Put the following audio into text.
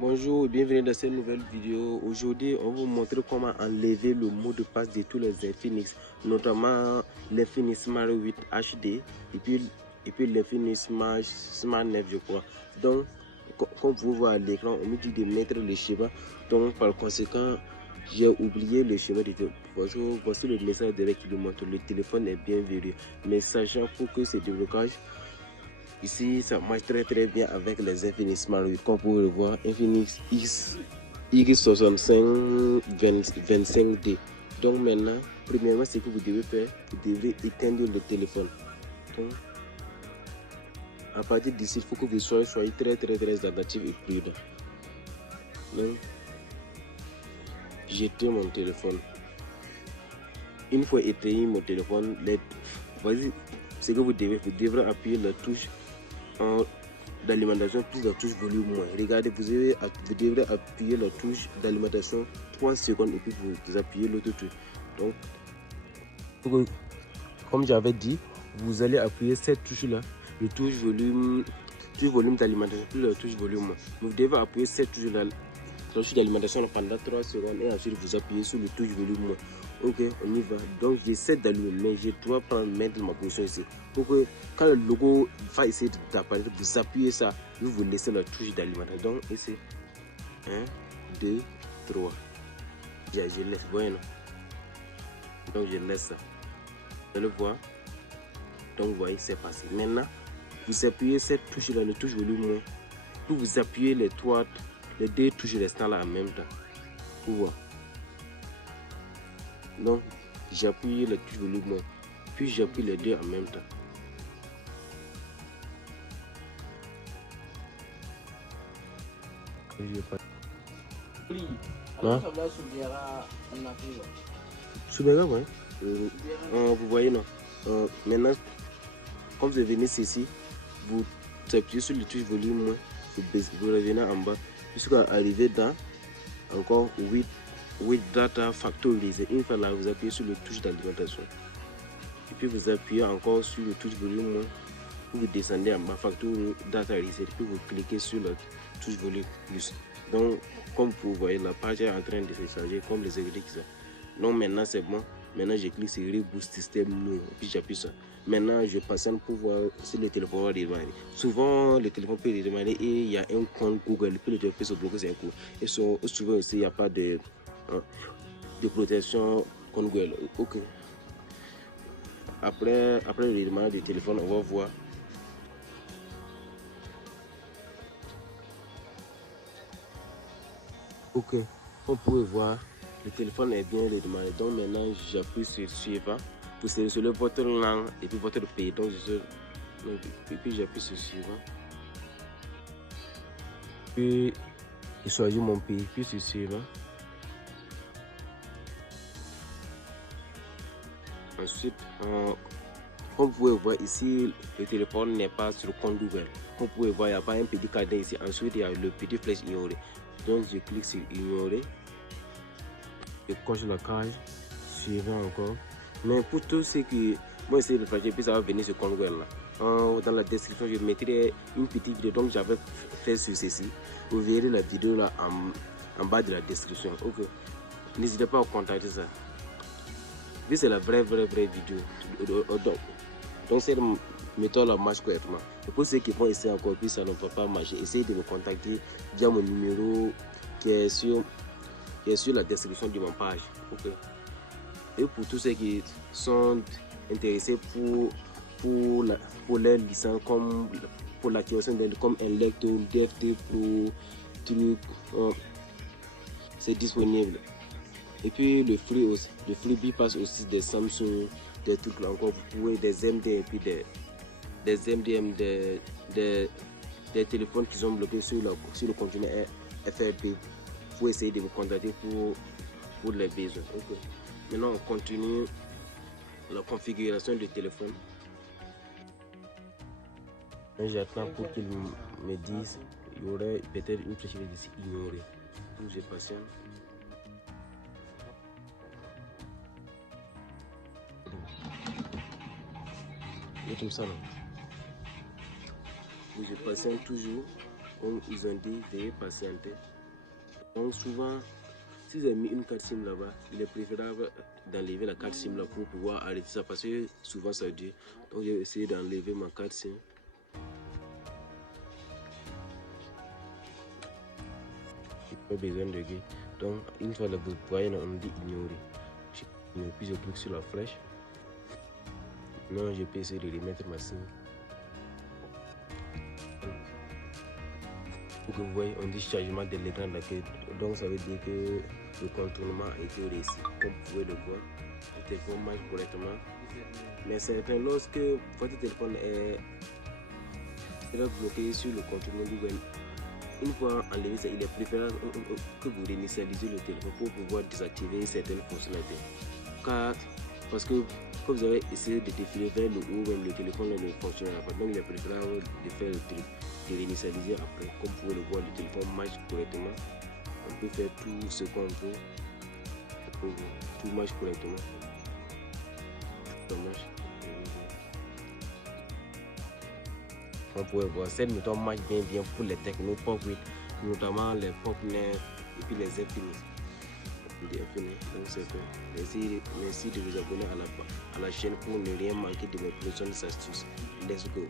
Bonjour et bienvenue dans cette nouvelle vidéo. Aujourd'hui, on va vous montrer comment enlever le mot de passe de tous les Infinix, notamment l'Infinix Smart 8 HD et puis l'Infinix Smart 9, je crois. Donc, comme vous voyez à l'écran, on me dit de mettre le schéma. Donc, par conséquent, j'ai oublié le schéma de téléphone. Voici le message direct qui nous montre le téléphone est bien verrouillé. Mais sachant pour que ce déblocage, ici, ça marche très bien avec les Infinix Smart 8. Comme vous pouvez le voir, Infinix X65 25D. Donc maintenant, premièrement, ce que vous devez faire, vous devez éteindre le téléphone. Donc, à partir d'ici, il faut que vous soyez très attentif et prudent. Donc, j'éteins mon téléphone. Une fois éteint mon téléphone, voici ce que vous devrez appuyer la touche d'alimentation plus la touche volume moins. Regardez, vous devrez appuyer la touche d'alimentation 3 secondes et puis vous appuyez l'autre touche. Donc, comme j'avais dit, vous allez appuyer cette touche là, le touche volume d'alimentation plus la touche volume. Vous devez appuyer cette touche là, la touche d'alimentation pendant 3 secondes et ensuite vous appuyez sur le touche volume. Ok, on y va. Donc j'essaie d'allumer, mais je dois pas mettre ma position ici. Pour que quand le logo va essayer d'apparaître, vous appuyez ça, vous laissez la touche d'alimentation. Donc ici, 1, 2, 3. Je laisse, voyez non. Donc je laisse ça. Vous allez voir. Donc vous voyez, c'est passé. Maintenant, vous appuyez cette touche là, le touche volume. Puis vous appuyez les deux touches restantes là en même temps. Pour voir. Donc, j'appuie la touche volume, puis j'appuie les deux en même temps. Oui. Hein? Soubera, ouais. Vous voyez, non. Maintenant, comme vous venez ici, vous appuyez sur le touche volume, vous revenez en bas, jusqu'à arriver dans encore 8 data factorisé. Une fois là, vous appuyez sur le touche d'alimentation. Et puis vous appuyez encore sur le touche volume. Vous descendez en bas, facteur data reset. Puis vous cliquez sur la touche volume plus. Donc, comme vous voyez, la page est en train de se charger comme les exercices. Donc maintenant c'est bon. Maintenant je clique sur Reboot System New. Puis j'appuie ça. Maintenant je patiente pour voir si le téléphone va redémarrer. Souvent le téléphone peut redémarrer et il y a un compte Google. Puis le téléphone peut se bloquer, c'est un coup. Et souvent aussi il n'y a pas de protection contre Google. Ok. Après le redémarrage du téléphone, on va voir. Ok, comme vous pouvez voir, le téléphone est bien redémarré. Donc maintenant, j'appuie sur suivant pour sélectionner votre langue et puis votre pays. Donc, et puis j'appuie sur suivant. Puis, je choisis mon pays, puis sur suivant. Ensuite, comme vous pouvez voir ici, le téléphone n'est pas sur le compte Google. Comme vous pouvez voir, il n'y a pas un petit cadenas ici. Ensuite, il y a le petit flèche ignorer. Donc, je clique sur ignorer. Je coche la case, suivant encore. Mais pour tout ce qui, moi, essayer de faire, puis ça va venir sur compte Google là. Dans la description, je mettrai une petite vidéo. Donc, j'avais fait sur ceci. Vous verrez la vidéo là en bas de la description. Ok. N'hésitez pas à contacter ça. C'est la vraie vidéo. Donc cette méthode là marche correctement. Et pour ceux qui vont essayer encore plus, ça ne peut pas marcher. Essayez de me contacter via mon numéro qui est sur la description de ma page. Okay. Et pour tous ceux qui sont intéressés pour les licences comme pour l'activation comme un lecteur, DFT Pro, truc, c'est disponible. Et puis le freebie passe aussi des Samsung, des trucs là encore, vous pouvez des MD et puis des MDM, des téléphones qui sont bloqués sur le conteneur FRP. Il faut essayer de vous contacter pour les besoins. Okay. Maintenant on continue la configuration du téléphone. J'attends pour qu'ils me disent, il y aurait peut-être une flèche ici ignorée. Donc je patiente. Et comme ça là. Je patiente toujours. comme ils ont dit, de patienter. Donc souvent, si j'ai mis une carte SIM là-bas, il est préférable d'enlever la carte SIM là pour pouvoir arrêter ça parce que souvent ça dure. Donc j'ai essayé d'enlever ma carte SIM. Pas besoin de guide. Donc une fois que vous voyez, on dit ignorer. Puis je clique sur la flèche. Non, je peux essayer de remettre ma SIM. Pour que vous voyez, on dit chargement de l'écran d'accueil. Donc ça veut dire que le contournement a été réussi. Comme vous pouvez le voir, le téléphone marche correctement. Mais certains, lorsque votre téléphone est bloqué sur le contournement Google, une fois enlevé ça, il est préférable que vous réinitialisez le téléphone pour pouvoir désactiver certaines fonctionnalités. Parce que quand vous avez essayé de défiler vers le haut, le téléphone ne fonctionnera pas. Donc il est préférable de faire le truc, de réinitialiser après. Comme vous pouvez le voir, le téléphone marche correctement. On peut faire tout ce qu'on veut. Tout marche correctement. Tout marche. On peut voir, cette méthode marche bien pour les technos pop, notamment les pop nerfs et puis les Infinix. Donc c'est fait. Merci de vous abonner à la chaîne pour ne rien manquer de mes prochaines astuces. Let's go.